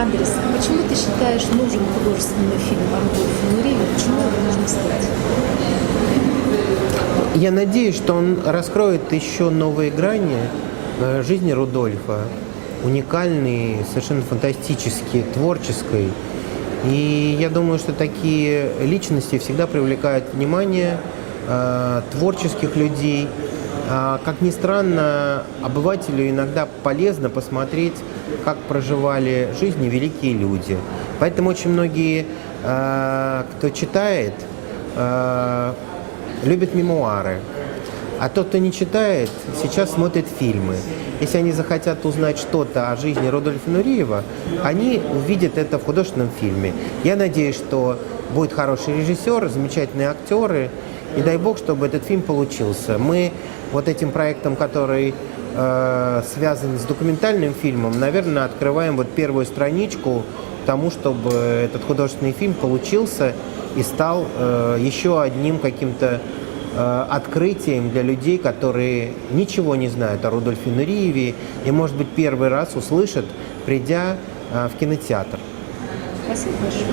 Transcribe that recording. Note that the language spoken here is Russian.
Андрес, почему ты считаешь нужен художественный фильм о Рудольфе Нуриеве? Почему его нужно снять? Я надеюсь, что он раскроет еще новые грани жизни Рудольфа, уникальной, совершенно фантастической, творческой. И я думаю, что такие личности всегда привлекают внимание творческих людей. Как ни странно, обывателю иногда полезно посмотреть, как проживали жизни великие люди. Поэтому очень многие, кто читает, любят мемуары. А тот, кто не читает, сейчас смотрит фильмы. Если они захотят узнать что-то о жизни Рудольфа Нуриева, они увидят это в художественном фильме. Я надеюсь, что будет хороший режиссер, замечательные актеры. И дай бог, чтобы этот фильм получился. Мы вот этим проектом, который связан с документальным фильмом, наверное, открываем вот первую страничку тому, чтобы этот художественный фильм получился и стал еще одним каким-то открытием для людей, которые ничего не знают о Рудольфе Нуриеве и, может быть, первый раз услышат, придя в кинотеатр. Спасибо большое.